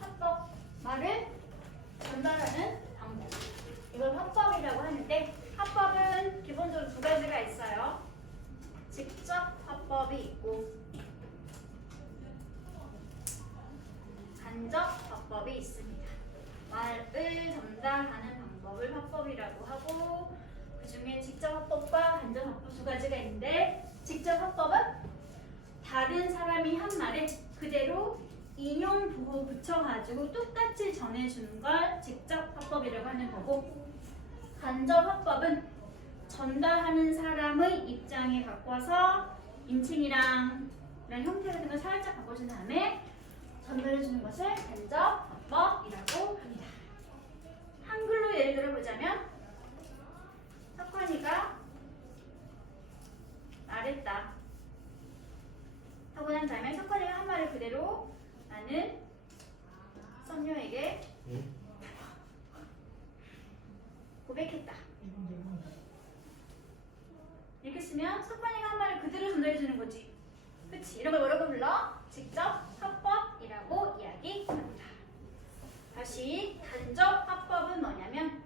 화법, 말을 전달하는 방법. 이걸 화법이라고 하는데 화법은 기본적으로 두 가지가 있어요. 직접 화법이 있고 간접 화법이 있습니다. 말을 전달하는 방법을 화법이라고 하고 그 중에 직접 화법과 간접 화법 두 가지가 있는데 직접 화법은 다른 사람이 한 말을 그대로 인용 부호 붙여가지고 똑같이 전해주는 걸 직접 화법이라고 하는 거고 간접 화법은 전달하는 사람의 입장에 바꿔서 인칭이랑 이런 형태 같은 걸 살짝 바꿔준 다음에 전달해주는 것을 간접 화법이라고 합니다. 한글로 예를 들어보자면 석환이가 말했다 하고 난 다음에 석환이가 한 말을 그대로 나는 썸녀에게 고백했다. 이렇게 쓰면 석환이가 한 말을 그대로 전달해주는 거지. 그치? 이런 걸 뭐라고 불러? 직접 화법이라고 이야기합니다. 다시 간접 화법은 뭐냐면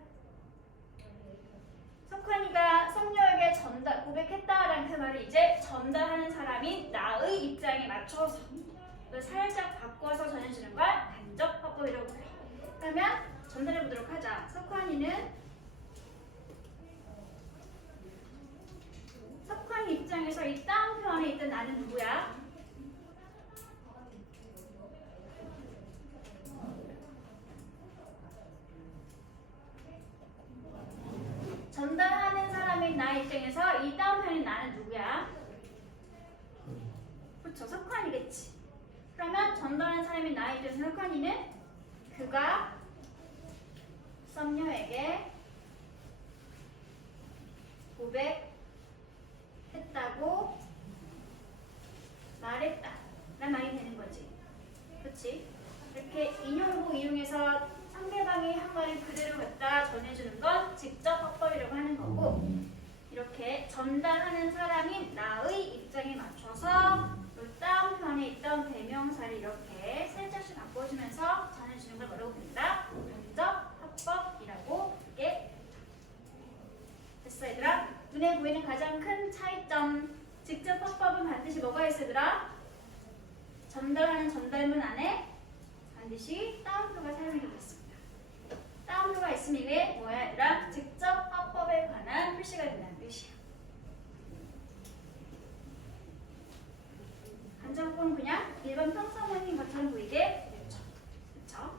석환이가 썸녀에게 고백했다라는 그 말을 이제 전달하는 사람인 나의 입장에 맞춰서 살짝 바꿔서 전해주는 걸 간접 화법이라고 불러. 그러면 전달해 보도록 하자. 석환이 입장에서 이 따옴표 안에 있던 나는 누구야? 전달하는 사람인 나의 입장에서 이 따옴표 안에 나는 누구야? 그렇죠. 석환이겠지. 그러면 전달하는 사람인 나의 입장에서 석환이는 그가 썸녀에게 고백했다고 말했다 라는 말이 되는 거지. 그렇지? 이렇게 인용구 이용해서 상대방이 한 말을 그대로 갖다 전해주는 건 직접 화법이라고 하는 거고 이렇게 전달하는 사람인 나의 입장에 맞춰서 따옴표 안에 있던 대명사를 이렇게 살짝씩 바꿔주면서 전해주는 걸 뭐라고 부른다? 간접 화법이라고 부르게 됐어 얘들아? 눈에 보이는 가장 큰 차이점 직접 화법은 반드시 뭐가 있어 얘들아? 전달하는 전달문 안에 반드시 따옴표가 사용이 되고 있습니다. 따옴표가 있으면 이게 뭐야 얘들아? 직접 화법에 관한 표시가 된다는 뜻이야. 간접 화법은 그냥 일반 평서문인 것처럼 보이게 되죠. 그렇죠?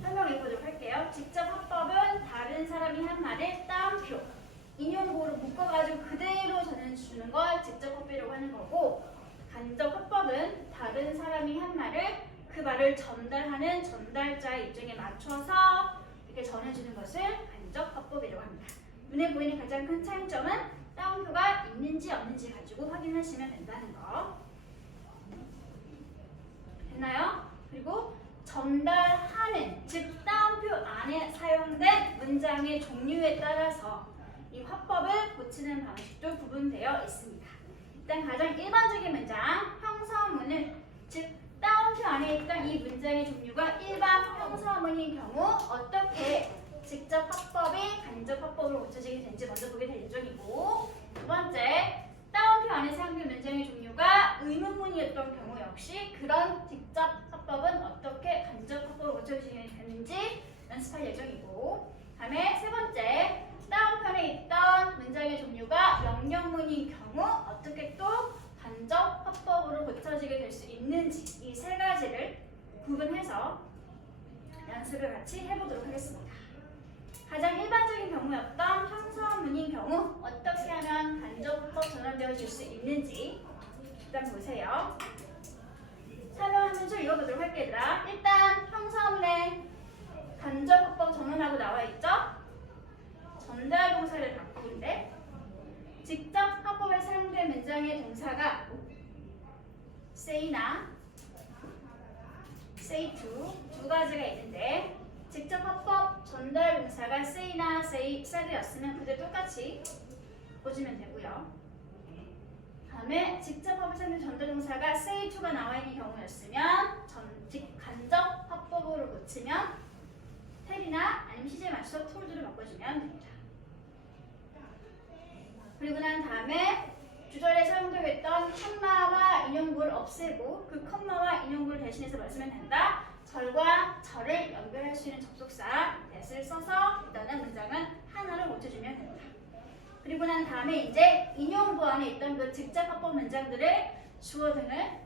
설명 읽어보도록 할게요. 직접 화법은 다른 사람이 한 말을 따옴표, 인용구로 묶어가지고 그대로 전해주는 걸 직접 화법이라고 하는 거고 간접 화법은 다른 사람이 한 말을 그 말을 전달하는 전달자의 입장에 맞춰서 이렇게 전해주는 것을 간접 화법이라고 합니다. 눈에 보이는 가장 큰 차이점은 따옴표가 있는지 없는지 가지고 확인하시면 된다는 거. 됐나요? 그리고 전달하는, 즉 따옴표 안에 사용된 문장의 종류에 따라서 이 화법을 고치는 방식도 구분되어 있습니다. 일단 가장 일반적인 문장, 형서문은 즉 따옴표 안에 있던 이 문장의 종류가 일반 형서문인 경우 어떻게 직접 화법이 간접 화법으로 고쳐지게 되는지 먼저 보게 될 예정이고 두 번째, 따옴표 안에 사용된 문장의 종류가 의문문이었던 경우 역시 그런 직접 화법은 어떻게 간접 화법으로 고쳐지게 되는지 연습할 예정이고 다음에 세 번째, 따옴표 안에 있던 문장의 종류가 명령문인 경우 어떻게 또 간접 화법으로 고쳐지게 될 수 있는지 이 세 가지를 구분해서 연습을 같이 해보도록 하겠습니다. 가장 일반적인 경우였던 형서문인 경우 어떻게 하면 간접 화법 전환되어질 수 있는지 일단 보세요. 설명하면서 읽어보도록 할게요. 얘들아. 일단 형서문에 간접 화법 전환하고 나와 있죠? 전달 동사를 바꾸는데 직접 화법에 사용된 문장의 동사가 say나 say to 두 가지가 있는데 직접 화법 전달 동사가 say나 said였으면 그대로 똑같이 바꿔주면 되고요. 다음에 직접 화법에 사용된 전달 동사가 say 2가 나와 있는 경우였으면 간접 화법으로 고치면 텔이나 아니면 시제에 맞춰서 톨드로 바꿔주면 됩니다. 그리고 난 다음에 주절에 사용되고 있던 컴마와 인용구를 없애고 그 컴마와 인용구를 대신해서 뭘 쓰면 된다? 절과 절을 연결할 수 있는 접속사 that을 써서 일단은 문장은 하나를 고쳐주면 된다. 그리고 난 다음에 이제 인용구 안에 있던 그 직접 화법 문장들을 주어 등을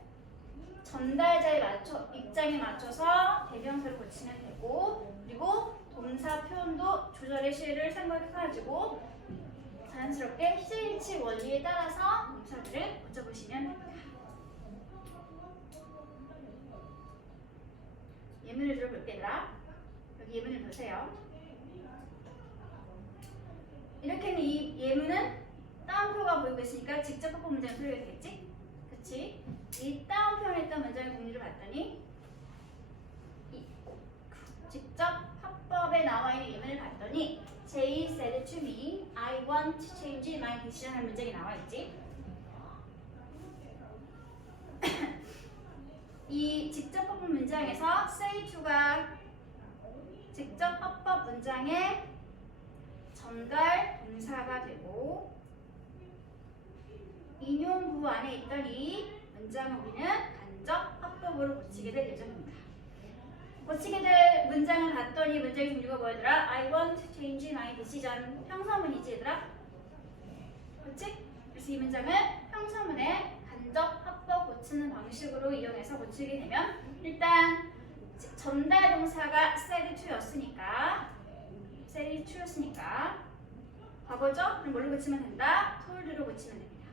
전달자에 맞춰 입장에 맞춰서 대명사를 고치면 되고, 그리고 동사 표현도 주절의 시를 생각해가지고 자연스럽게 시제일치 원리에 따라서 동사들을 고쳐보시면 됩니다. 예문을 들어볼게 얘들아. 여기 예문을 보세요. 이렇게는 이 예문은 따옴표가 보이고 있으니까 직접 화법 문장을 소리가 되겠지? 그치? 이 따옴표에 있던 문장의 종류를 봤더니 직접 화법에 나와 있는 예문을 봤더니 Jay said to me, I want to change my decision 하는 문장이 나와 있지. 이 직접 화법 문장에서 say to가 직접 화법 문장의 전달 동사가 되고 인용구 안에 있던 이 문장을 우리는 간접 화법으로 고치게 될 예정입니다. 고치게 될 문장을 봤더니 문장의 종류가 뭐였더라? I want to change my decision. 형사문이지 얘들아? 그렇지? 그래서 이 문장을 형사문에 간접 화법 고치는 방식으로 이용해서 고치게 되면 일단 전달 동사가 said to였으니까 과거죠? 그럼 뭘로 고치면 된다? told로 고치면 됩니다.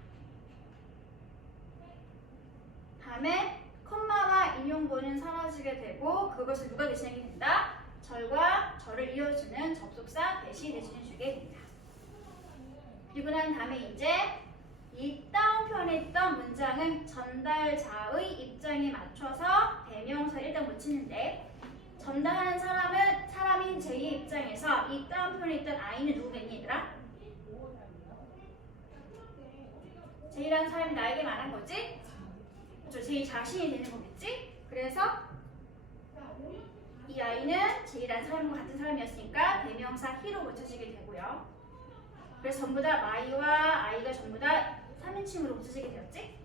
다음에 콤마와 인용구는 사라지게 되고 그것을 누가 대신하게 된다? 절과 절을 이어주는 접속사 대신 대신해주게 됩니다. 그리고 난 다음에 이제 이 따옴표에 있던 문장은 전달자의 입장에 맞춰서 대명사를 일단 고치는데 전달하는 사람인 J의 입장에서 이 따옴표에 있던 I는 누구겠니 얘들아? J라는 사람이 나에게 말한 거지? 그렇죠. J 자신이 되는 거겠지? 그래서 이 I는 J라는 사람과 같은 사람이었으니까 대명사 he로 고쳐지게 되고요. 그래서 전부 다 my와 I가 전부 다 3인칭으로 고쳐지게 되었지?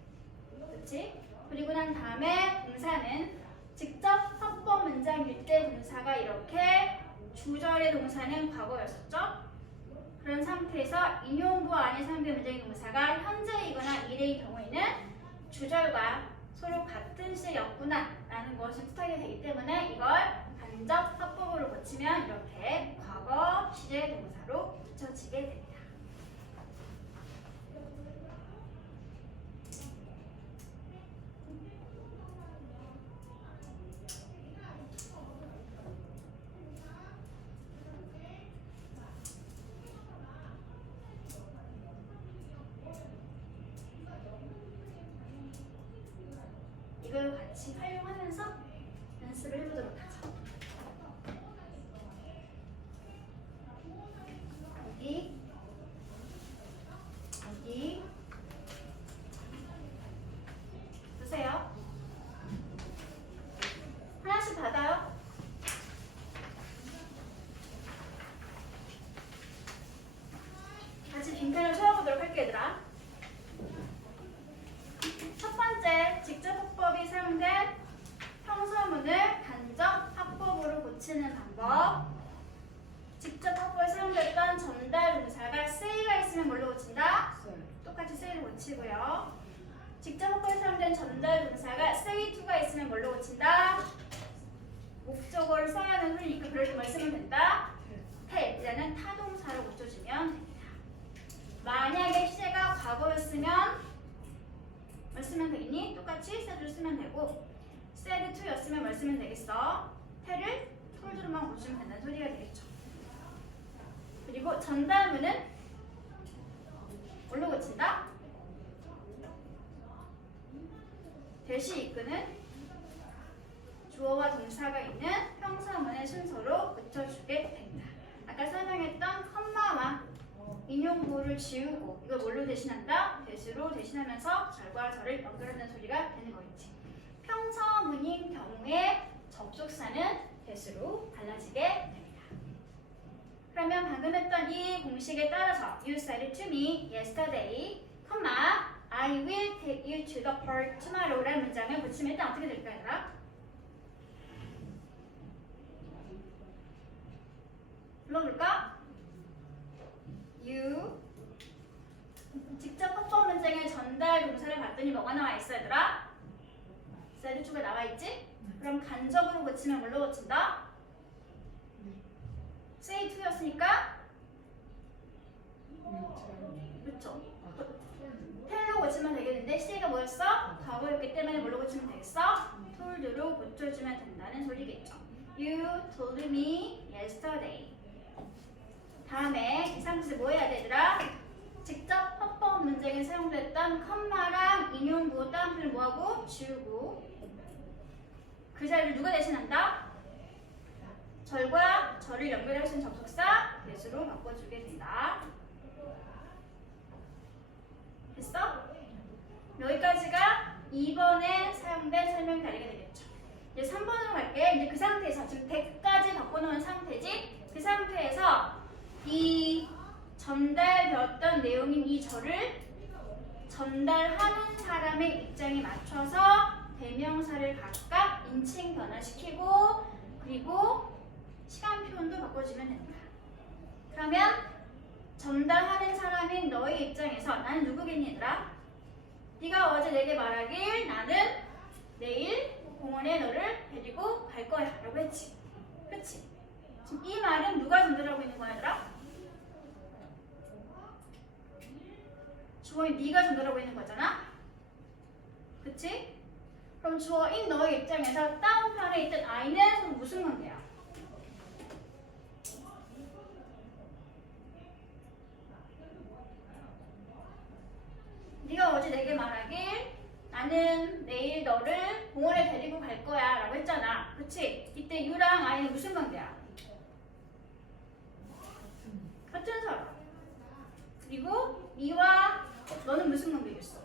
그렇지? 그리고 난 다음에 동사는 직접 화법 문장일 때 동사가 이렇게 주절의 동사는 과거였었죠? 그런 상태에서 인용구 안에 사용된 문장의 동사가 현재이거나 미래의 경우에는 주절과 서로 같은 시제였구나 라는 것을 뜻하게 되기 때문에 이걸 간접 화법으로 고치면 이렇게 과거 시제 동사로 고쳐지게 됩니다. 이걸 같이 활용하면서 연습을 해보도록 하죠. 여기 보세요. 하나씩 받아요. 같이 빈칸을 채워보도록 할게 얘들아. 첫 번째, 직접 화법이 사용된 형사문을 간접 화법으로 고치는 방법. 직접 화법에 사용됐던 전달 동사가 say가 있으면 뭘로 고친다? 똑같이 say를 고치고요. 직접 화법에 사용된 전달 동사가 say to가 있으면 뭘로 고친다? 목적어를 써야 하는 소리니까 그럴 때 뭘 쓰면 된다? tell이라는 타동사로 고쳐주면 됩니다. 만약에 시제가 과거였으면 뭘 쓰면 되겠니? 똑같이 said를 쓰면 되고 said to였으면 뭘 쓰면 되겠어? tell을 told로만 고치면 된다는 소리가 되겠죠. 그리고 전달문은 뭘로 고친다? 대시 이끄는 주어와 동사가 있는 형사문의 순서로 고쳐주게 됩니다. 아까 설명했던 컴마와 인용구를 지우고 이걸 뭘로 대신한다? 대시로 대신하면서 절과 절을 연결하는 소리가 되는 거겠지. yesterday, I will take you to the park tomorrow라는 문장을 붙이면 일단 어떻게 될까요, 얘들아? 불러볼까? You 직접 합법 문장의 전달 동사를 봤더니 뭐가 나와 있어, 얘들아? 사이드 쪽에 나와 있지? 그럼 간접으로 고치면 뭘로 고친다? say to였으니까 그쵸? 텔로 고치면 되겠는데 say가 뭐였어? 과거였기 때문에 뭘로 고치면 되겠어? told로 고쳐주면 된다는 소리겠죠. You told me yesterday. 다음에 이 상태에서 뭐 해야 되더라? 직접 합법 문장에 사용됐던 컴마랑 인용부 따옴표를 뭐하고? 지우고 그 자리를 누가 대신한다? 절과 절을 연결할 수 있는 접속사 대수로 바꿔주게 된다. 됐어? 여기까지가 2번에 사용된 설명이 다르게 되겠죠. 이제 3번으로 갈게. 이제 그 상태에서 지금 100까지 바꿔놓은 상태지? 그 상태에서 이 전달되었던 내용인 이 절을 전달하는 사람의 입장에 맞춰서 대명사를 각각 인칭 변화시키고 그리고 시간 표현도 바꿔주면 됩니다. 그러면 전달하는 사람인 너의 입장에서 나는 누구겠니 얘들아? 네가 어제 내게 말하길 나는 내일 공원에 너를 데리고 갈 거야 라고 했지. 그치? 지금 이 말은 누가 전달하고 있는 거야 얘들아? 주어인 네가 전달하고 있는 거잖아? 그치? 그럼 주어인 너의 입장에서 다운편에 있던 I는 무슨 관계야? 네가 어제 내게 말하길 나는 내일 너를 공원에 데리고 갈 거야 라고 했잖아. 그치? 이때 U랑 I는 무슨 관계야? 같은 사람. 그리고 이와 너는 무슨 관계겠어?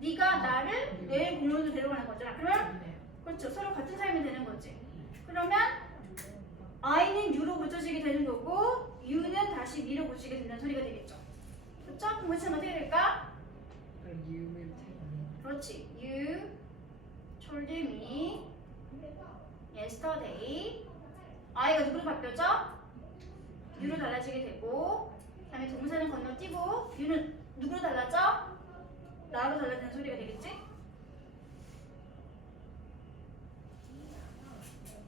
네가 나를 내일 공원으로 데려가는 거잖아. 그러면 그렇죠. 서로 같은 사람이 되는 거지. 그러면 I는 U로 고쳐지게 되는 거고 U는 다시 Me로 고쳐지게 된다는 소리가 되겠죠. 그렇죠? 그럼 고치면 어떻게 될까? 그렇지. You told me yesterday. I가 누구로 바뀌었죠? U로 달라지게 되고 다음에 동사는 건너뛰고 U는 누구로 달라져? 나로 달라지는 소리가 되겠지?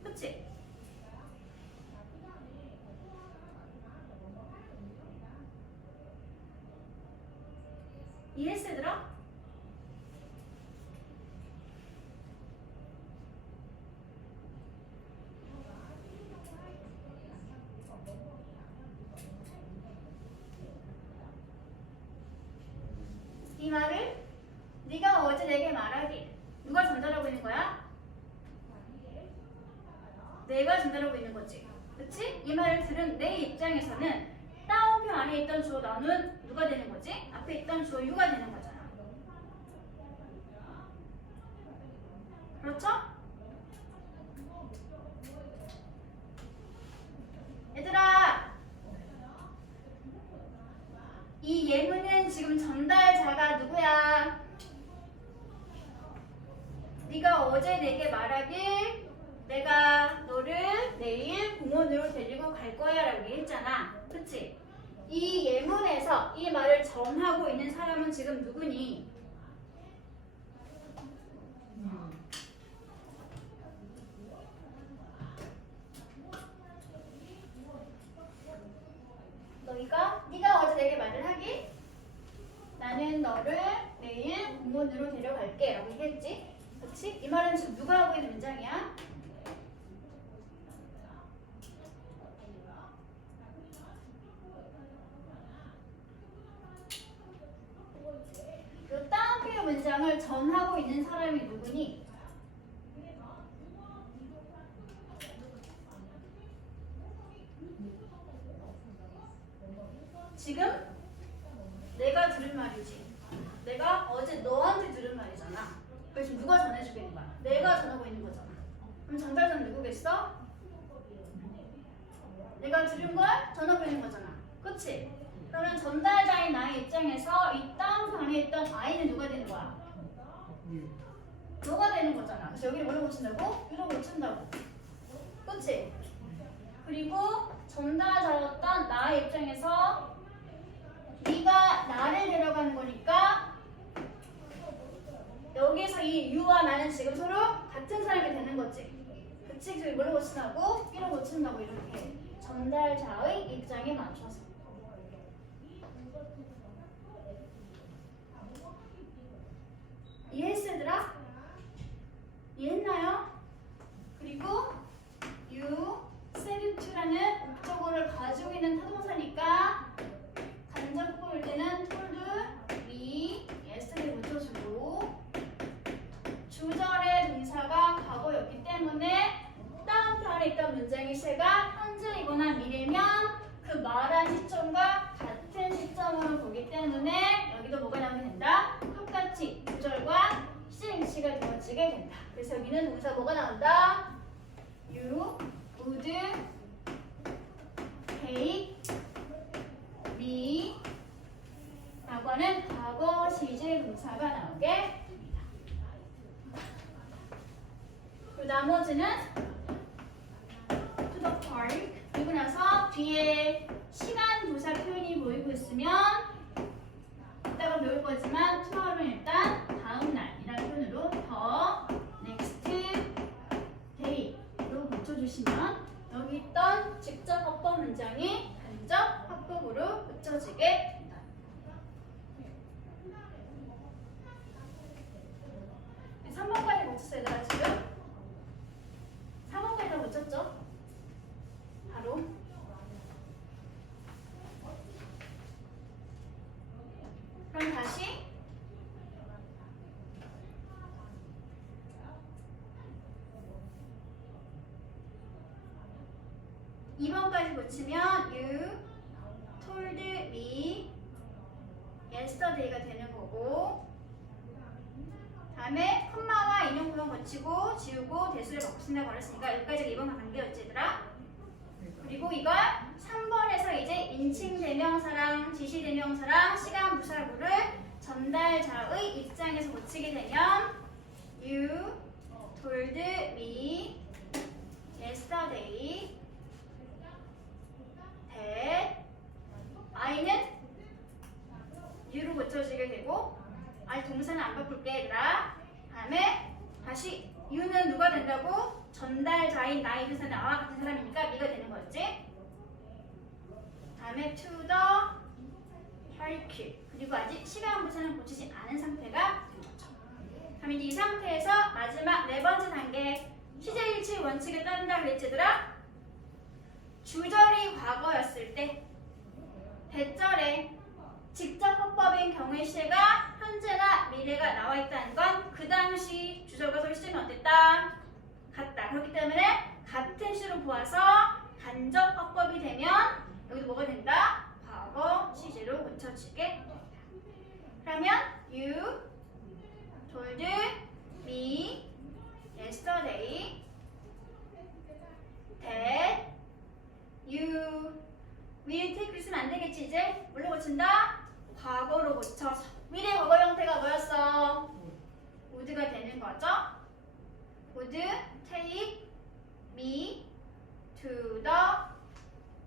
그치? 이해했어 얘들아? 이 말을 네가 어제 내게 말하길 누가 전달하고 있는 거야? 내가 전달하고 있는 거지. 그치? 이 말을 들은 내 입장에서는 따옴표 안에 있던 주어 나는 누가 되는 거지? 앞에 있던 주어 유가 되는 거잖아. 그렇죠? 얘들아 이 예문은 지금 전달자가 누구야? 네가 어제 내게 말하길 내가 너를 내일 공원으로 데리고 갈 거야 라고 얘기했잖아. 그치? 이 예문에서 이 말을 전하고 있는 사람은 지금 누구니? 네가 어제 내게 말을 하길 나는 너를 내일 공원으로 데려갈게 라고 얘기했지. 그치? 이 말은 지금 누가 하고 있는 문장이야? 이 따옴표 문장을 전하고 있는 사람이 누구니? 지금 내가 들은 말이지. 내가 어제 너한테 들은 말이잖아. 그래서 지금 누가 전해주고 있는 거야? 내가 전하고 있는 거잖아. 그럼 전달자는 누구겠어? 내가 들은 걸 전화 보내는 거잖아. 그치? 그러면 전달자인 나의 입장에서 이 따옴표 안에 있던 I는 누가 되는 거야? 너가 되는 거잖아. 그래서 여기를 뭐로 고친다고? U로 고친다고. 그치? 그리고 전달자였던 나의 입장에서 네가 나를 데려가는 거니까 여기서 이 U와 나는 지금 서로 같은 사람이 되는 거지. 그치? 그래서 뭐로 고친다고? U로 고친다고 이렇게. 전달자의 입장에 맞춰서. 이해했어 얘들아? 이해했나요? 그리고 you, said to라는 목적어를 가지고 있는 타동사니까 간접 보일 때는 told me, yesterday 붙여주고 주절의 동사가 과거였기 때문에 다음표 안에 있던 문장의 시가 현재이거나 미래면 그 말한 시점과 같은 시점으로 보기 때문에 여기도 뭐가 나오게 된다? 똑같이 주절과 시행시가 되어지게 된다. 그래서 여기는 동사 뭐가 나온다? You would take me 라고 하는 과거 시제 동사가 나오게 됩니다. 그 나머지는 to the park 그리고 나서 뒤에 시간 부사 표현이 보이고 있으면 이따가 배울 거지만 tomorrow는 일단 다음 날이라는 표현으로 더 next day로 붙여주시면 여기 있던 직접 합법 문장이 간접 합법으로 붙여지게 된다. 네, 3번까지 붙였어요 얘들아 지금? 3번까지 다 붙였죠? 바로 그럼 다시 2번까지 붙이면 you told me yesterday가 되는 거고 다음에 콤마와 인용구문 거치고 지우고 대수를 바꾸신다고 그랬으니까 여기까지가 2번 관계였지 얘들아? 그리고 이걸 3번에서 이제 인칭 대명사랑 지시 대명사랑 시간 부사구를 전달자의 입장에서 고치게 되면 You told me yesterday that I는 U로 고쳐지게 되고 아니 동사는 안 바꿀게 얘들아. 다음에 다시 U는 누가 된다고? 전달자인 나의 회사 나와 같은 사람이니까 미가 되는 거지. 다음에 to the park 그리고 아직 시간 부사는 고치지 않은 상태가 된 거죠. 그럼 이제 이 상태에서 마지막 네 번째 단계 시제일치 원칙을 따른다 그랬지 얘들아? 주절이 과거였을 때 대절에 직접 합법인 경우의 시가 현재나 미래가 나와 있다는 건 그 당시 주절과 설 시제는 어땠다? 같다. 그렇기 때문에 같은 시로 보아서 간접 합법이 되면 여기도 뭐가 된다? 과거 시제로 고쳐지게 된다. 그러면 You told me yesterday that you will take 쓰면 안 되겠지 이제? 뭘로 고친다? 과거로 고쳐서 미래 과거 형태가 뭐였어? would가 되는 거죠? would take me to the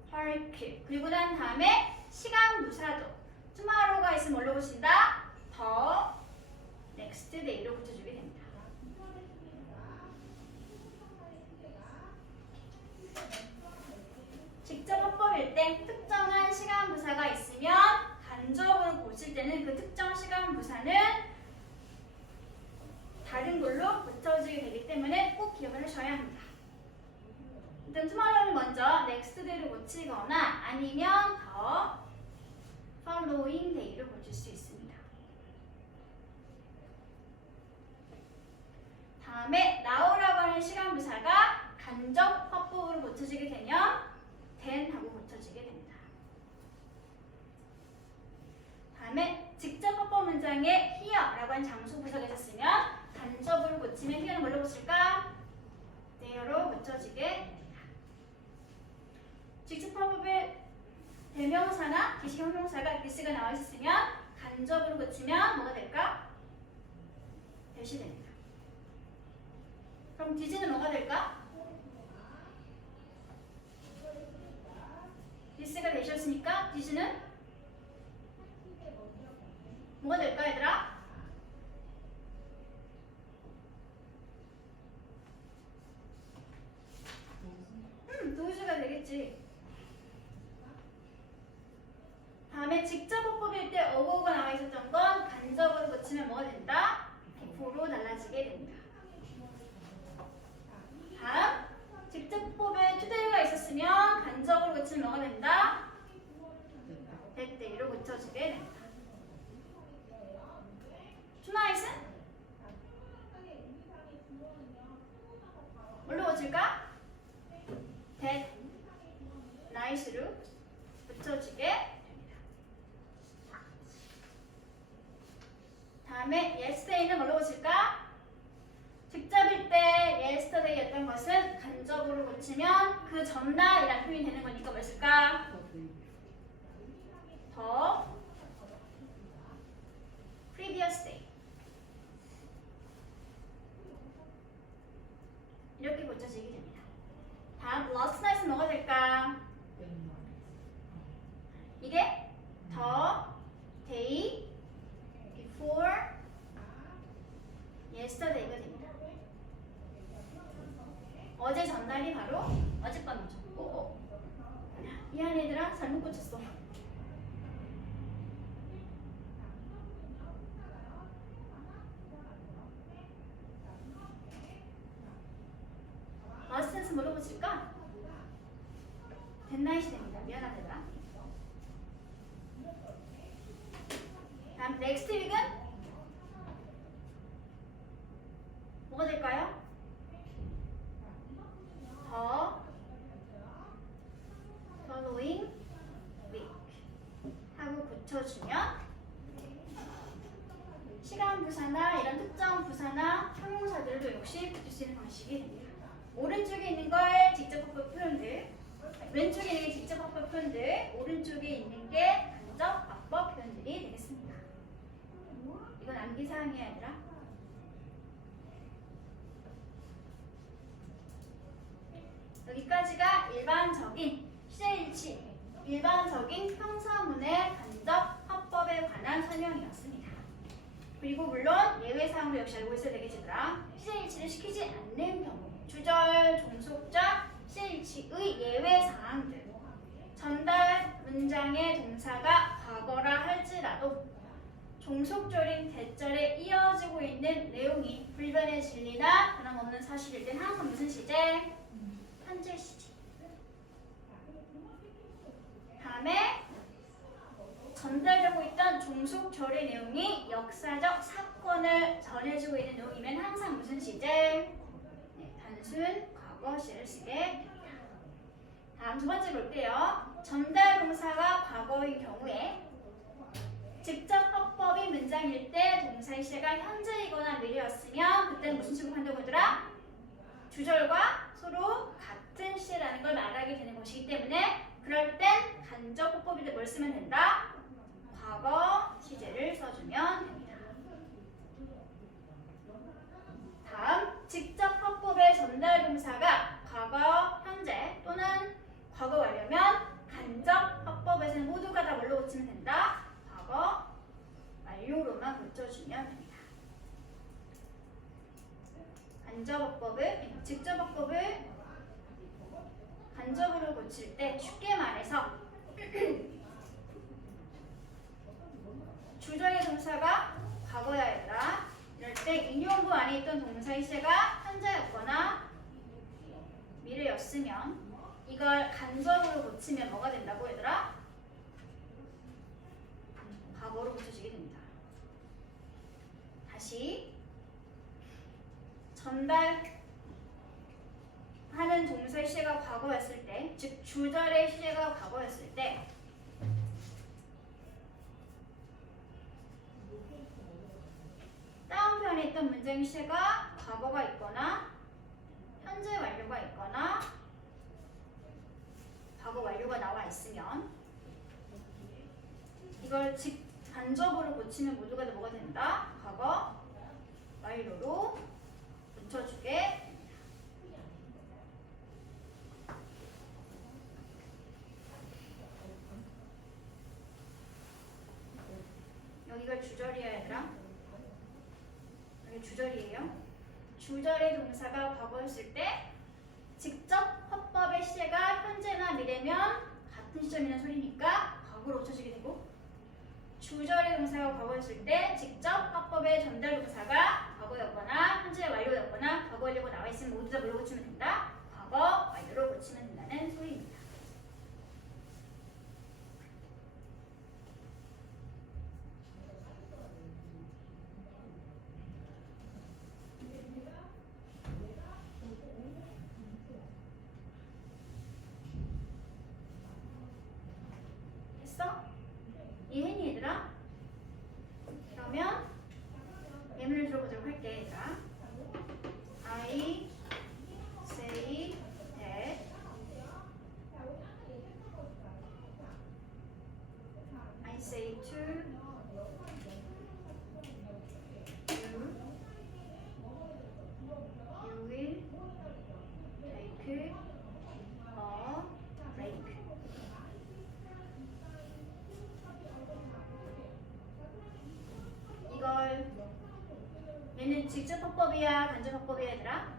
park 그리고 난 다음에 시간 부사도 tomorrow가 있으면 뭘로 고친다? 더 next day로 고쳐주게 됩니다. 직접 합법일 때 특정한 시간 부사가 있으면 간접으로 고칠 때는 그 특정 시간 부사는 다른 걸로 고쳐지게 되기 때문에 꼭 기억을 하셔야 합니다. 일단 tomorrow는 먼저 next day로 고치거나 아니면 더 following day로 고칠 수 있습니다. 다음에 now라고 하는 시간 부사가 간접 합법으로 고쳐지게 되면 then 하고 고쳐지게 됩니다. 다음에 직접 합법 문장에 here라고 하는 장소 부사가 있었으면 간접으로 고치면 here는 뭘로 고칠까? there로 고쳐지게 됩니다. 직접 화법에 대명사나 기시 형용사가 this가 나와 있으면 간접으로 붙이면 뭐가 될까? 대시 됩니다. 그럼 this는 뭐가 될까? this가 되셨으니까 this는 뭐가 될까 얘들아? 도우주가 되겠지. 다음에 직접 화법일 때 어고가 나와 있었던 건 간접으로 붙이면 뭐가 된다? 비포로 달라지게 됩니다. 다음 직접 화법에 투데이가 있었으면 간접으로 붙이면 뭐가 된다? 대대로 붙여지게 됩니다. 투나잇은 뭘로 붙일까? that night로 붙여지게 됩니다. 다음에 yesterday는 뭘로 붙일까? 직접일 때 yesterday였던 것은 간접으로 붙이면 그 전날이라는 표현이 되는 거니까 뭐 쓸까? 더 previous day 이렇게 붙여지게 됩니다. 다음 last night은 뭐가 될까? 이게 the day before yesterday가 됩니다. 어제 전날이 바로 어젯밤이죠. 미안해 얘들아 잘못 고쳤어. last night은 뭐로 붙일까? that night이 됩니다. 미안하다 얘들아. 다음 next week은 뭐가 될까요? the following week 하고 붙여주면 시간 부사나 이런 특정 부사나 형용사들도 역시 붙일 수 있는 방식이 됩니다. 오른쪽에 있는 걸 직접 화법 표현들, 왼쪽에 있는 게 직접 화법 표현들, 오른쪽에 있는 게 간접 화법 표현들이 되겠습니다. 이건 암기사항이야 얘들아. 여기까지가 일반적인 형사문의 간접 화법에 관한 설명이었습니다. 그리고 물론 예외사항도 역시 알고 있어야 되겠지만 시제일치를 시키지 않는 경우 주절, 종속자, 시제일치의 예외사항들 전달 문장의 동사가 과거라 할지라도 종속절인 대절에 이어지고 있는 내용이 불변의 진리나 변함없는 사실일 땐 항상 무슨 시제? 현재 시제. 다음에 전달되고 있던 종속절의 내용이 역사적 사건을 전해주고 있는 내용이면 항상 무슨 시제? 네, 단순 과거 시를 쓰게 됩니다. 다음 두 번째 볼게요. 전달 동사가 과거인 경우에 직접 화법이 문장일 때 동사의 시제가 현재이거나 미래였으면 그때는 무슨 식으로 한다고 하더라? 주절과 서로 같은 시제라는 걸 말하게 되는 것이기 때문에 그럴 땐 간접 화법일 때 뭘 쓰면 된다? 과거 시제를 써주면 됩니다. 다음 직접 화법의 전달 동사가 과거, 현재 또는 과거 완료면 간접 화법에서는 모두가 다 뭘로 붙이면 된다? 과거 완료로만 붙여주면 됩니다. 직접 화법을 간접으로 고칠 때 쉽게 말해서 주절의 동사가 과거야 얘들아. 이럴 때 인용부 안에 있던 동사의 시제가 현재였거나 미래였으면 이걸 간접으로 고치면 뭐가 된다고 얘들아? 과거로 고쳐지게 됩니다. 다시 전달하는 동사의 시제가 과거였을 때, 즉 주절의 시제가 과거였을 때 다운편에 있던 문장의 시제가 과거가 있거나 현재 완료가 있거나 과거 과거 완료가 나와 있으면 이걸 간접으로 고치면 모두가 다 뭐가 된다? 과거 완료로 붙여주게. 여기가 주절이야 얘들아. 여기 주절이에요. 주절의 동사가 과거였을 때 직접 화법의 시제가 현재나 미래면 같은 시점이라는 소리니까 과거로 고쳐지게 되고, 주절의 동사가 과거였을 때 직접 화법의 전달 동사가 과거였거나 현재 완료였거나 과거 완료가 나와 있으면 모두 다 뭘로 고치면 된다? 과거 완료로 고치면 된다는 소리입니다. 됐어? 이해했니 얘들아? 그러면 예문을 들어보도록 할게 얘들아. I say that I say to you you will take a break. 이걸 얘는 직접 화법이야 간접 화법이야 얘들아?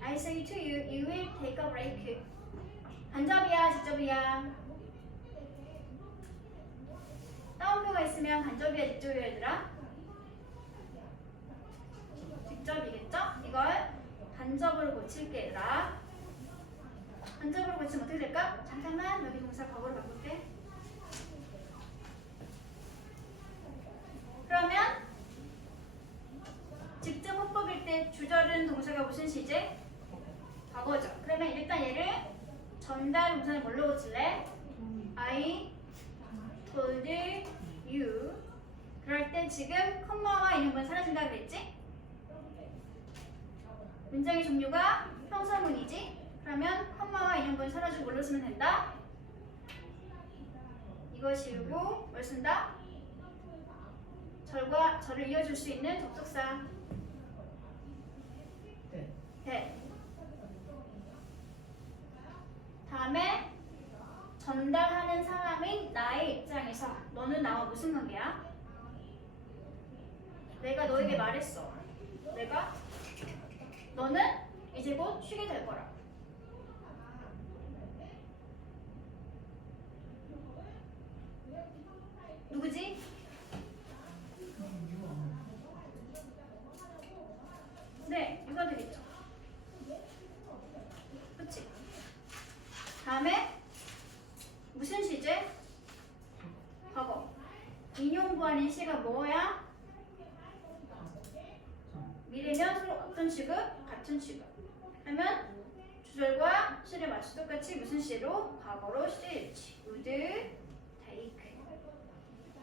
I say to you, you will take a break. 간접이야 직접이야? 따옴표가 있으면 간접이야 직접이야 얘들아? 직접이겠죠? 이걸 간접으로 고칠게 얘들아. 간접으로 고치면 어떻게 될까? 잠깐만 여기 동사 과거로 바꿀게. 그러면 직접 화법일 때 주절은 동사가 무슨 시제? 과거죠. 그러면 일단 얘를 전달 동사는 뭘로 고칠래? I told you. 그럴 때 지금 컴마와 있는 건 사라진다 그랬지? 문장의 종류가 형사문이지? 그러면 컴마와 있는 건 사라지고 뭘로 쓰면 된다? 이거 지우고 뭘 쓴다? 절과 절을 이어줄 수 있는 접속사 대. 다음에 전달하는 사람인 나의 입장에서 너는 나와 무슨 관계야? 내가 너에게 말했어. 너는 이제 곧 쉬게 될 거라. 누구지? 네, 유가 되겠죠. 그치? 다음에 무슨 시제? 과거. 인용부하는 시가 뭐야? 미래면 서로 어떤 취급? 같은 취급. 그러면 주절과 시를 마치 똑같이 무슨 시로? 과거로 시일치. would take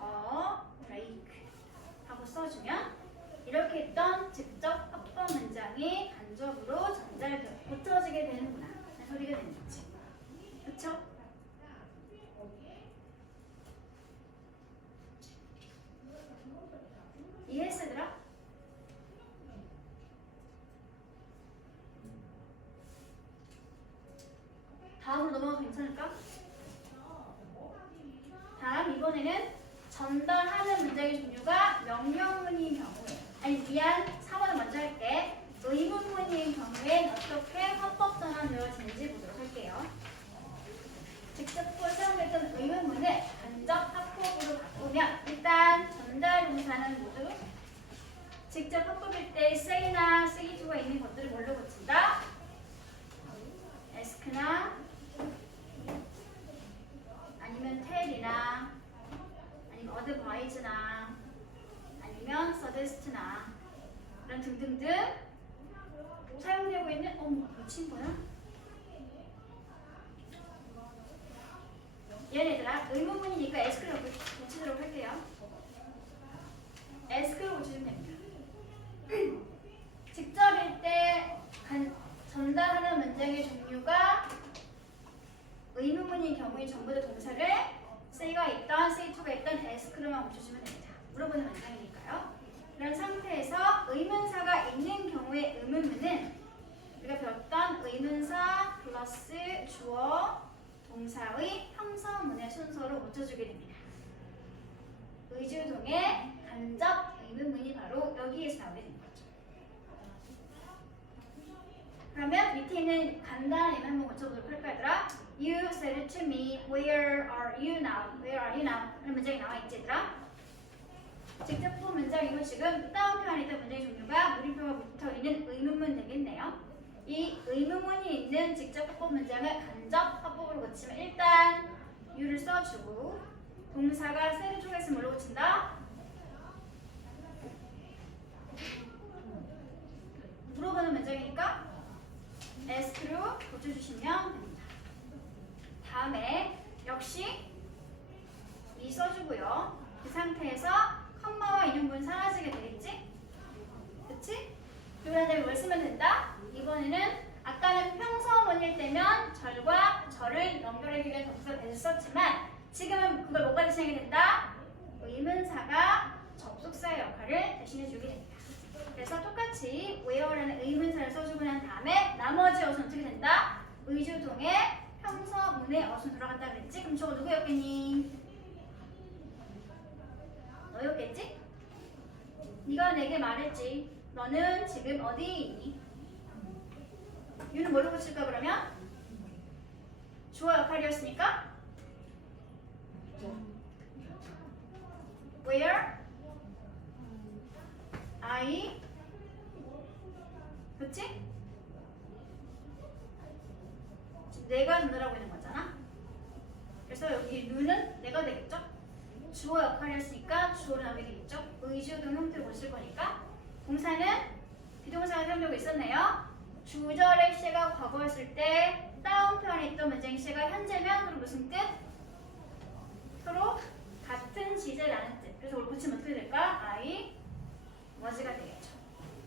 a break 하고 써주면 이렇게 했던 직접 합법 문장이 간접으로 전달되어 고쳐지게 되는구나 라는 소리가 되는 거지. 그쵸? 이해했어 얘들아? 다음으로 넘어가도 괜찮을까? 다음 이번에는 전달하는 문장의 종류가 명령문인 경우에, 아니 미안 4번을 먼저 할게. 의문문인 경우엔 어떻게 화법 전환되어지는지 보도록 할게요. 직접 사용됐던 의문문을 간접 화법으로 바꾸면 일단 전달 동사는 모두 직접 화법일 때 say나 say to가 있는 것들을 뭘로 고친다? ask나 아니면 tell이나 아니면 advise나 아니면 suggest나 이런 등등등 사용되고 있는 미친 거야? 얘네들아 의문문이니까 ask를 고치도록 할게요. ask를 고치면 됩니다. 직접일 때 전달하는 문제 문장의 종류가 의문문인 경우에 전부 다 동사를 say가 있던, say to가 있던 ask로만 붙여주면 됩니다. 물어보는 문장이니까요. 그런 상태에서 의문사가 있는 경우의 의문문은 우리가 배웠던 의문사 플러스 주어, 동사의 형사문의 순서로 붙여주게 됩니다. 의주동의 간접 의문문이 바로 여기에서 나오게 됩니다. 그러면 밑에 있는 간단한 의문 한번 고쳐보도록 할까요, 얘들아? You said to me, where are you now? Where are you now? 하는 문장이 나와 있지, 얘들아? 직접부 문장이고 지금 따옴표 안에 있던 문장의 종류가 물음표가 붙어있는 의문문 되겠네요. 이 의문문이 있는 직접부 문장을 간접 화법으로 고치면 일단 you를 써주고 동사가 세를 쪽에서 뭘로 고친다? 물어보는 문장이니까 ask로 고쳐주시면 됩니다. 다음에 역시 이 써주고요. 그 상태에서 컴마와 인용문 사라지게 되겠지? 그치? 그러면 뭘 쓰면 된다? 이번에는 아까는 평서문일 때면 절과 절을 연결하기 위한 접속사 대신 썼지만 지금은 그걸 뭐가 대신하게 된다? 의문사가 접속사의 역할을 대신해주게 됩니다. 그래서 똑같이 where라는 의문사를 써주고 난 다음에 나머지 어순 어떻게 된다? 의주동의 평서문의 어순 들어간다 그랬지? 그럼 저거 누구였겠니? 너였겠지? 네가 내게 말했지. 너는 지금 어디에 있니? you는 뭘로 고칠까 그러면? 주어 역할이었으니까 where I 그치? 내가 전달하고 있는 거잖아. 그래서 여기 you는 내가 되겠죠? 주어 역할이었으니까 주어로 나오게 되겠죠? 의주동 형태로 고칠 거니까 동사는 비동사가 사용되고 있었네요. 주절의 시가 과거였을 때 따옴표 안에 있던 문장의 시가 현재면 그럼 무슨 뜻? 서로 같은 시제라는 뜻. 그래서 이걸 고치면 어떻게 될까? I was가 되겠죠.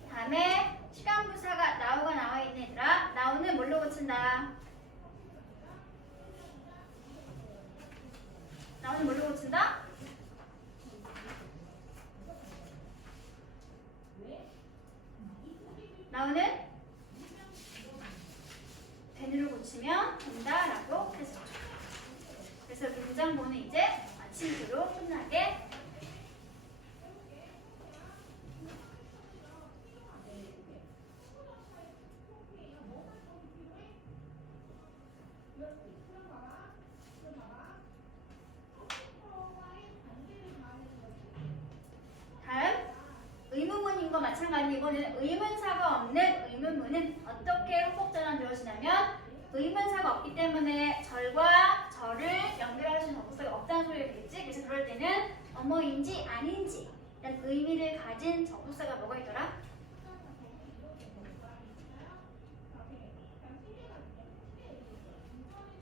다음에 시간부사가 now가 나와 있는 얘들아. now는 뭘로 고친다? now는 뭘로 고친다? now는 then으로 고치면 된다라고 했었죠. 그래서 문장본은 이제 마침표로 끝나게 다음 의문문인 거 마찬가지 이거는 의문사가 없는 의문문은 어떻게 화법 전환되어지냐면 의문사가 없기 때문에 절과 절을 연결할 수 있는 접속사가 없다는 소리가 되겠지. 그래서 그럴 때는 어머인지 아닌지 이런 의미를 가진 접속사가 뭐가 있더라?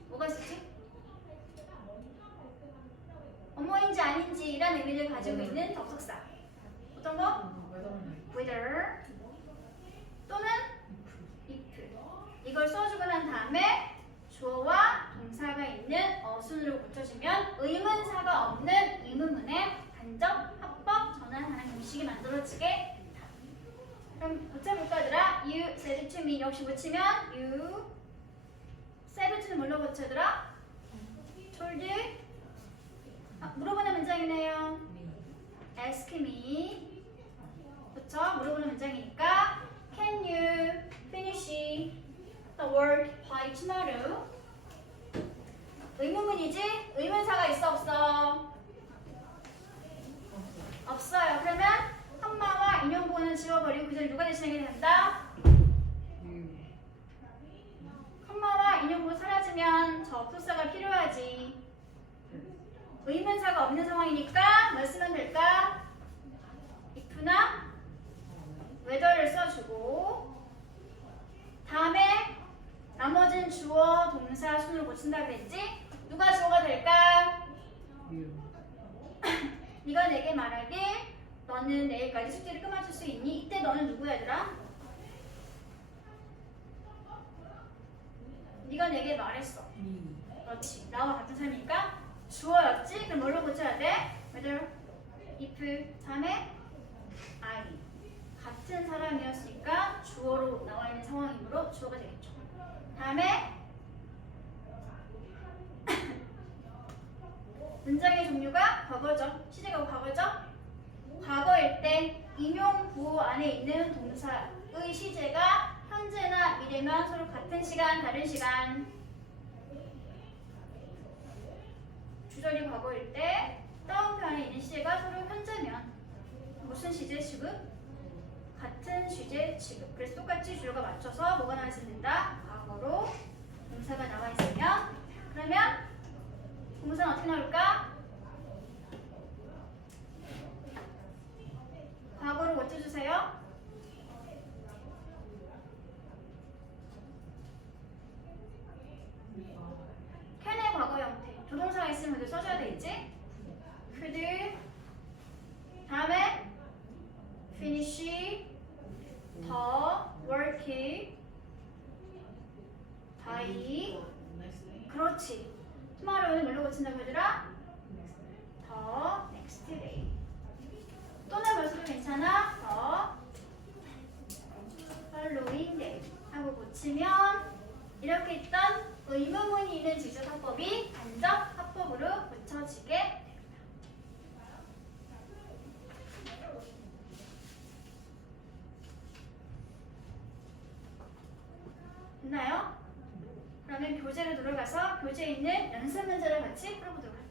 뭐가 있었지? 어머인지 아닌지 이런 의미를 가지고 있는 접속사 어떤 거? whether 또는 if 이걸 써주고 난 다음에 주어와 동사가 있는 어순으로 붙여주면 의문사가 없는 의문문의 간접 합법 전환하는 공식이 만들어지게 됩니다. 그럼 고쳐볼까 얘들아? You said to me 역시 고치면 you said to는 뭘로 고쳐더라? told 물어보는 문장이네요. ask me 그쵸? 물어보는 문장이니까 Can you finish the work by tomorrow? 의문문이지? 의문사가 있어 없어? 없어요. 그러면 컴마와 인용부호는 지워버리고 그 전에 누가 대신하게 된다? 컴마와 인용부호 사라지면 접속사가 필요하지. 의문사가 없는 상황이니까 뭘 쓰면 될까? if나 whether를 써주고 다음에 나머지는 주어, 동사, 순으로 고친다 그랬지? 누가 주어가 될까? 네가 내게 말하길 너는 내일까지 숙제를 끝마칠 수 있니? 이때 너는 누구야 얘들아? 네가 내게 말했어. 그렇지. 나와 같은 사람이니까 주어였지? 그럼 뭘로 고쳐야 돼? whether, if, 다음에 I. 같은 사람이었으니까 주어로 나와 있는 상황이므로 주어가 되겠죠. 다음에 문장의 종류가 과거죠. 시제가 과거죠. 과거일 때 인용 구호 안에 있는 동사의 시제가 현재나 미래면 서로 같은 시간, 다른 시간. 주절이 과거일 때 따옴표 안에 있는 시제가 서로 현재면 무슨 시제 취급? 같은 시제 취급. 그래서 똑같이 주어가 맞춰서 뭐가 나와 있으면 된다? 과거로 동사가 나와 있으면 그러면 동사는 어떻게 나올까? 과거로 고쳐주세요. 캔의 과거 형태. 조동사가 있으면 그대로 써줘야 되겠지? could, 다음에 finish, the, work, by. 그렇지. tomorrow는 뭘로 고친다고 얘들아? the next day. 또는 벌써도 괜찮아. the following day 하고 고치면 이렇게 있던 의문문이 있는 직접 화법이 간접 화법으로 고쳐지게 됩니다. 됐나요? 그러면 교재로 들어가서 교재에 있는 연습 문제를 같이 풀어보도록 할게요.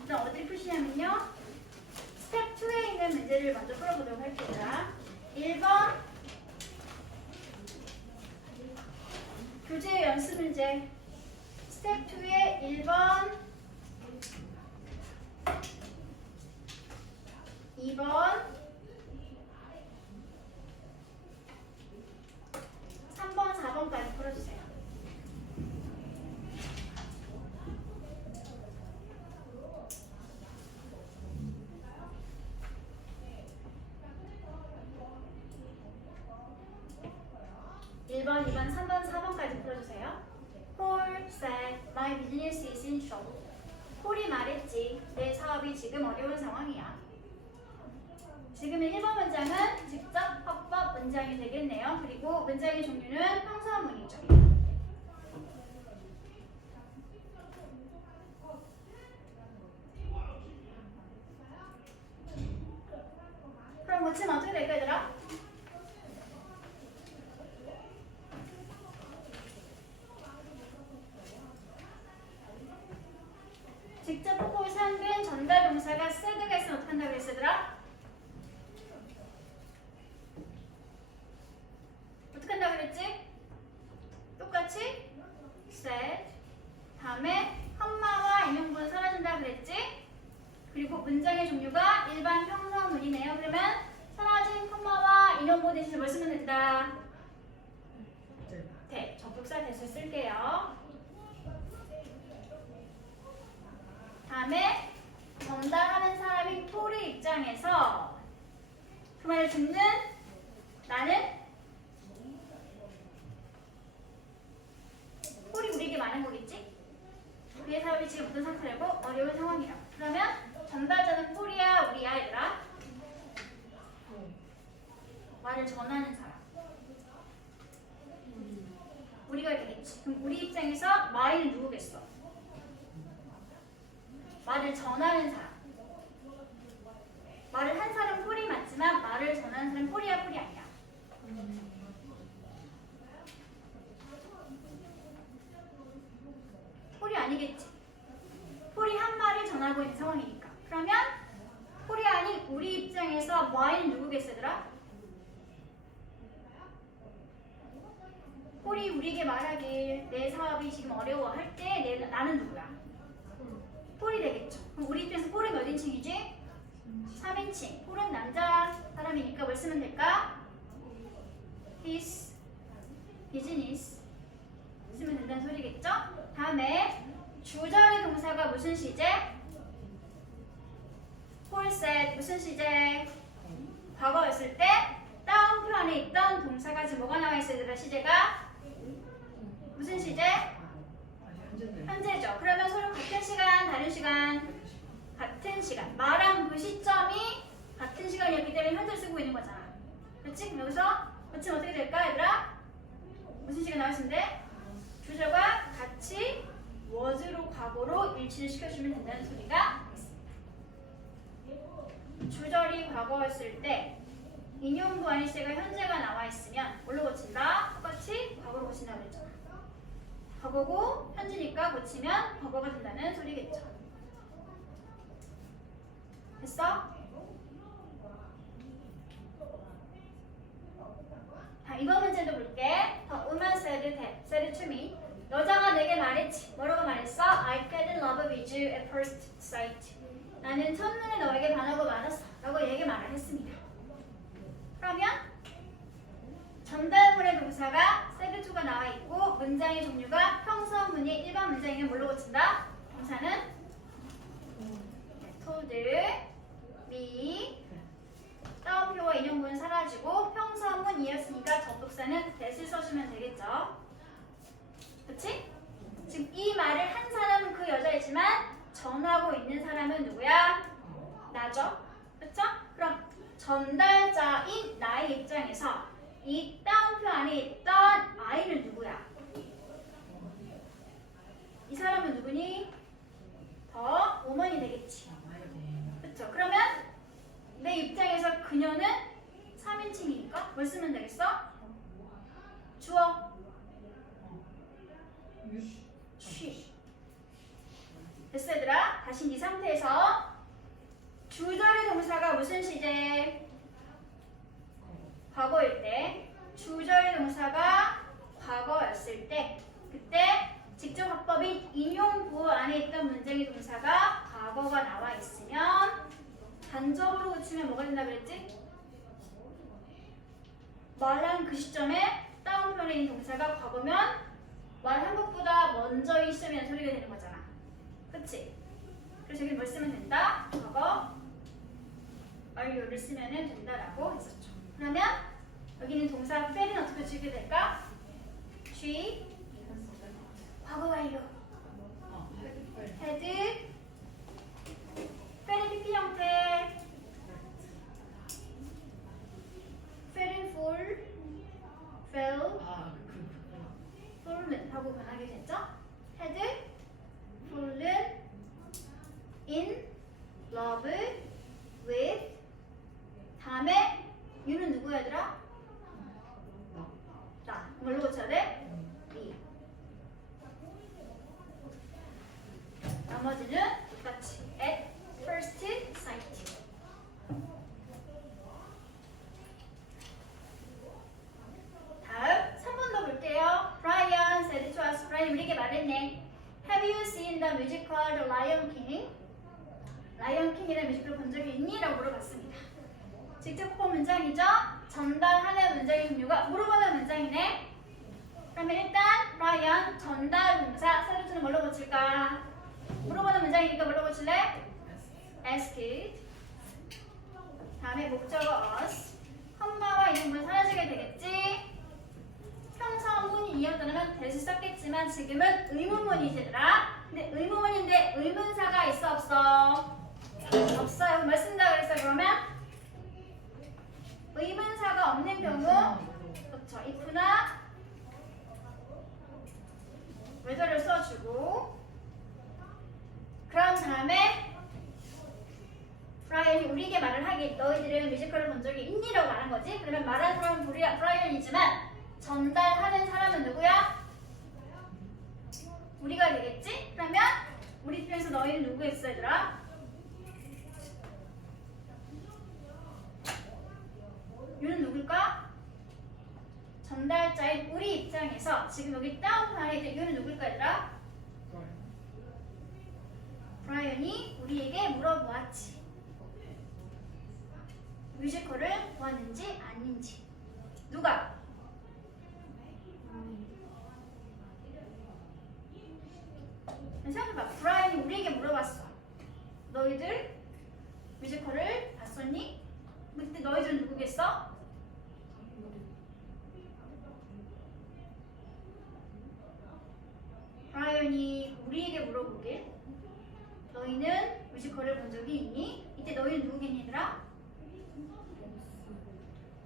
일단 어디 푸시냐면요. 스텝 2에 있는 문제를 먼저 풀어보도록 할게요. 자, 1번 교재 연습 문제 스텝 2의 1번 2번 3번 4번까지 풀어주세요. (1번) (2번) (3번) (4번까지) 풀어주세요. Paul said, "My business is in trouble." 폴이 말했지. 내 사업이 지금 어려운 상황이야. 지금의 1번 문장은 직접 화법 문장이 되겠네요. 그리고 문장의 종류는 평서문이죠. 그럼 고치면 어떻게 될까 얘들아? 직접 화법을 사용된 전달 동사가 said가 있으면 어떻게 한다고 그랬어 얘들아? 어떻게 한다고 그랬지? 똑같이 said 다음에 컴마와 인용부는 사라진다고 그랬지? 그리고 문장의 종류가 일반 평서문이네요. 그러면 사라진 컴마와 인용부 대신에 뭘 쓰면 된다? 대, 접속사 대신 쓸게요. 다음에 전달하는 사람인 폴의 입장에서 그 말을 듣는 나는 폴이 우리에게 말한 거겠지? 그의 사업이 지금 어떤 상태라고? 어려운 상황이야. 그러면 전달자는 폴이야 우리야 얘들아? 말을 전하는 사람 우리가 되겠지. 그럼 우리 입장에서 마이는 누구겠어? 말을 전하는 사람. 말을 한 사람 폴이 맞지만 말을 전하는 사람 폴이야 폴이 아니야. 폴이 아니겠지. 폴이 한 말을 전하고 있는 상황이니까. 그러면 폴이 아닌 우리 입장에서 Y는 누구겠어 얘들아? 폴이 우리에게 말하길 내 사업이 지금 어려워할 때 나는 누구야? 폴이 되겠죠. 그럼 우리 입장에서 폴은 몇 인칭이지? 3인칭. 폴은 남자 사람이니까 뭘 쓰면 될까? his business 쓰면 된다는 소리겠죠? 다음에 주절의 동사가 무슨 시제? Paul said 무슨 시제? 과거였을 때 다운표 안에 있던 동사가 지금 뭐가 나와 있어야 되나 시제가? 무슨 시제? 현재죠. 그러면 서로 같은 시간, 다른 시간? 같은 시간. 말한 그 시점이 같은 시간이었기 때문에 현재 쓰고 있는 거잖아. 그렇지? 그럼 여기서 그치면 어떻게 될까 얘들아? 무슨 시간 나왔으면 돼? 주절과 같이 was로 과거로 일치를 시켜주면 된다는 소리가 있습니다. 주절이 과거였을 때 인용부 안에 시제가 현재가 나와 있으면 뭘로 고친다? 똑같이 과거로 고친다고 그랬잖아. 과거고 현재니까 고치면 과거가 된다는 소리겠죠. 됐어? 자, 이번 문제도 볼게. A woman said to me. 여자가 내게 말했지. 뭐라고 말했어? I fell in love with you at first sight. 나는 첫눈에 너에게 반하고 말았어. 라고 얘기 말을 했습니다. 그러면 전달문의 동사가 said to가 나와 있고 문장의 종류가 평서문이 일반 문장이면 뭘로 고친다? 동사는 told me 따옴표와 인용문은 사라지고 평서문이었으니까 접속사는 that을 써주면 되겠죠. 그치? 지금 이 말을 한 사람은 그 여자이지만 전하고 있는 사람은 누구야? 나죠? 그쵸? 그럼 전달자인 나의 입장에서 이 따옴표 안에 있던 아이는 누구야? 이 사람은 누구니? 더 woman이 되겠지. 그쵸? 그러면 내 입장에서 그녀는 3인칭이니까 뭘 쓰면 되겠어? 주어 she. 됐어 얘들아? 다시 이 상태에서 주절의 동사가 무슨 시제? 과거일 때 주절의 동사가 과거였을 때 그때 직접 화법인 인용부 안에 있던 문장의 동사가 과거가 나와 있으면 단적으로 고치면 뭐가 된다 그랬지? 말한 그 시점에 다운표에 있는 동사가 과거면 말한 것보다 먼저 이 시점이라는 소리가 되는 거잖아. 그치? 그래서 여기 뭘 쓰면 된다? 과거 완료를 쓰면 된다라고 했었죠. 그러면 여기는 동사 fell은 어떻게 주게 될까? she 과거 완료 had fell이 PP 형태 fell in full fell fallen 하고 변하게 됐죠? had fallen in love with 다음에 you는 누구야 얘들아? 나. 뭘로 고쳐야 돼? me. 나머지는 똑같이 at first sight. 다음 3번 더 볼게요. Brian said to us. Brian 우리에게 말했네. Have you seen the musical The Lion King? 라이언 킹이라는 뮤지컬 본 적이 있니? 라고 물어봤습니다. 직접 본 문장이죠? 전달하는 문장의 종류가 물어보는 문장이네. 그러면 일단 라이언 전달 동사 세로트는 뭘로 고칠까? 물어보는 문장이니까 뭘로 고칠래? asked. 다음에 목적어 us. 컴마와 인용문 사라지게 되겠지? 평서문이 이어지면 that을 썼겠지만 지금은 의문문이지 얘들아. 근데 의문문인데 의문사가 있어 없어? 없어요. 뭘 쓴다 그랬어요? 그러면 의문사가 없는 경우 그렇죠. if나 whether를 써주고 그런 다음에 브라이언이 우리에게 말을 하기 너희들은 뮤지컬을 본 적이 있니? 라고 말한 거지. 그러면 말한 사람은 브라이언이지만 전달하는 사람은 누구야? 우리가 되겠지? 그러면 우리 중에서 너희는 누구겠어 얘들아? 유는 누굴까? 전달자인 우리 입장에서 지금 여기 다운판에 있는 유는 누굴까 얘들아? 브라이언이 우리에게 물어보았지. 뮤지컬을 보았는지 아닌지. 누가? 생각해봐. 브라이언이 우리에게 물어봤어. 너희들 뮤지컬을 봤었니? 그때 너희들은 누구겠어? 브라이언이 우리에게 물어보길 너희는 뮤지컬을 본 적이 있니? 이때 너희는 누구겠니 얘들아?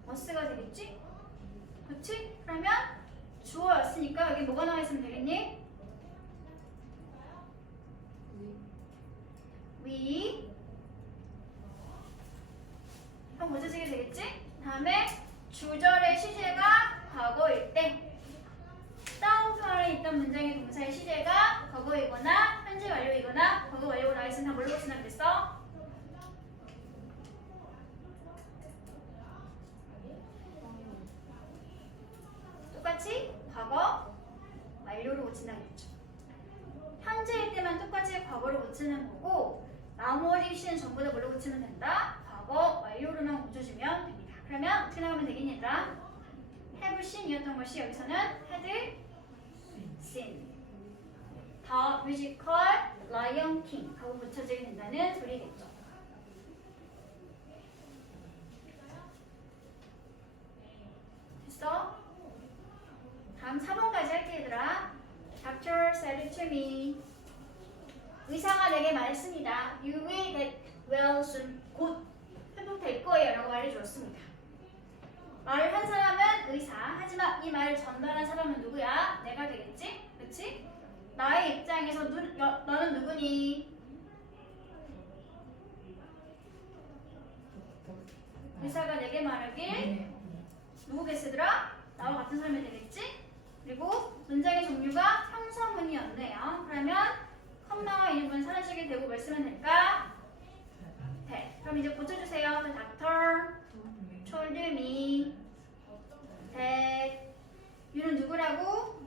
어스가 되겠지? 그치? 그러면 주어였으니까 여기 뭐가 나와 있으면 되겠니? We 그럼 고쳐지게 되겠지? 다음에 주절의 시제가 과거일 때 다운표현에 있던 문장의 동사의 시제가 과거이거나 현재 완료이거나 과거 완료가 나와 있으면 다 뭘로 고친다 그랬어? 똑같이 과거 완료로 고친다 그랬죠. 현재일 때만 똑같이 과거로 고치는 거고 나머지 시는 전부 다 뭘로 고치면 된다? 과거 완료로만 고쳐주면 됩니다. 그러면 어떻게 나가면 되겠니 얘들아? have seen이었던 것이 여기서는 had seen. 더 뮤지컬 라이언 킹 하고 고쳐지게 된다는 소리겠죠. 됐어? 다음 4번까지 할게 얘들아. Doctor said to me. 의사가 내게 말했습니다. You will get well soon. 곧 회복될 거예요 라고 말해주었습니다. 말을 한 사람은 의사. 하지만 이 말을 전달한 사람은 누구야? 내가 되겠지? 그치? 나의 입장에서 너는 누구니? 의사가 내게 말하길 누구겠으더라? 나와 같은 사람이 되겠지? 그리고 문장의 종류가 형사문이었네요. 그러면 컴마와 인용문 사라지게 되고 뭘 쓰면 될까? 돼. 그럼 이제 고쳐주세요. The doctor told me that you는 누구라고?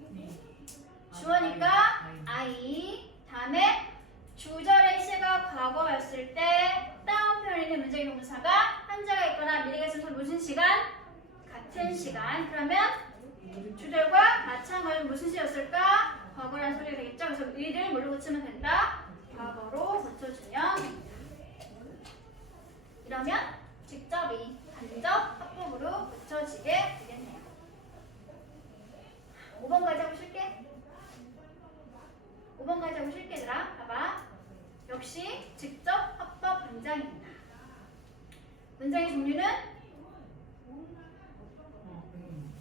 주어니까 I. 다음에 주절의 시가 과거였을 때 다운표현에 있는 문장의 동사가 현재가 있거나 미래가 있으면 무슨 시간? 같은 시간. 그러면 주절과 마찬가지로 무슨 시였을까? 과거라는 소리가 되겠죠? 그래서 의를 뭘로 고치면 된다? 과거로 고쳐주면 됩니다. 이러면 직접이 간접 합법으로 고쳐지게 되겠네요. 5번까지 하고 쉴게. 5번까지 하고 쉴게 얘들아. 봐봐. 역시 직접 합법 문장입니다. 문장의 종류는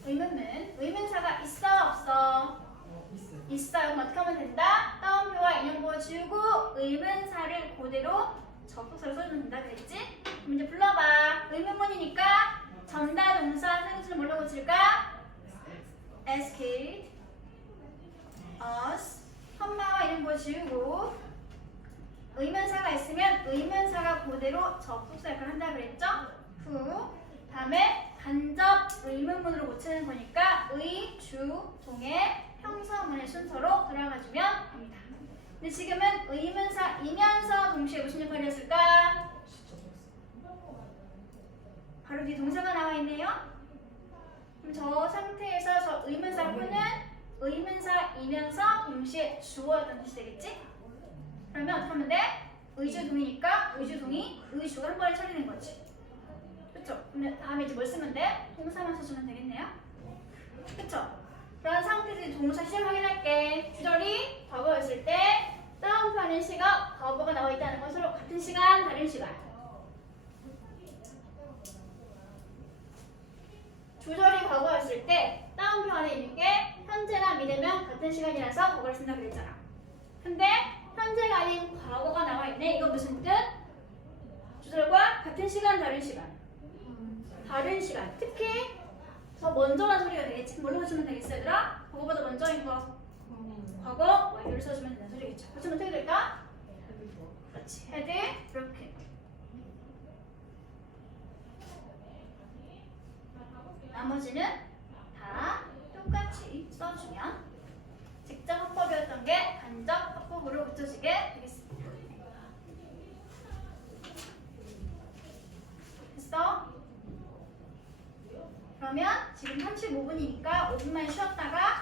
의문문. 의문사가 있어 없어? 있어. 그럼 어떻게 하면 된다? 따옴표와 인용보 지우고 의문사를 그대로 접속사로 써주면 된다 그랬지? 그럼 이제 불러봐. 의문문이니까 전달 동사 상수는 뭘로 고칠까? asked, us, 컴마와 인용보 지우고 의문사가 있으면 의문사가 그대로 접속사 역할을 한다 그랬죠? who. 다음에 간접 의문문으로 고치는 거니까 의, 주, 동의, 형사문의 순서로 들어가주면 됩니다. 근데 지금은 의문사이면서 동시에 무슨 역할을 했을까? 바로 뒤에 동사가 나와 있네요. 그럼 저 상태에서 저 의문사 후는 의문사이면서 동시에 주어였던 뜻이 되겠지? 그러면 어떻게 하면 돼? 의주 동이니까 의주 동이 의주가 한 번에 처리된 거지. 그쵸? 그럼 다음에 이제 뭘 쓰면 돼? 동사만 써주면 되겠네요. 그쵸? 그런 상태에서 동사 시작 확인할게. 주절이 과거였을 때 다운표하는 시가 과거가 나와 있다는 것으로 같은 시간, 다른 시간. 주절이 과거였을 때 다운표 안에 있는 게 현재나 미래면 같은 시간이라서 과거를 쓴다고 그랬잖아. 근데 현재가 아닌 과거가 나와 있네. 이거 무슨 뜻? 주절과 같은 시간, 다른 시간. 다른 시간. 특히 더 먼저라는 소리가 되겠지. 뭘로 고치면 되겠어 얘들아? 과거보다 먼저인 거. 과거 완료를 써주면 되는 소리겠죠. 고치면 어떻게 될까? 그렇지. 헤드 이렇게. 나머지는 다 똑같이 써주면 직접 합법이었던 게 간접 합법으로 고쳐지게 되겠습니다. 됐어? 그러면 지금 35분이니까 5분만 쉬었다가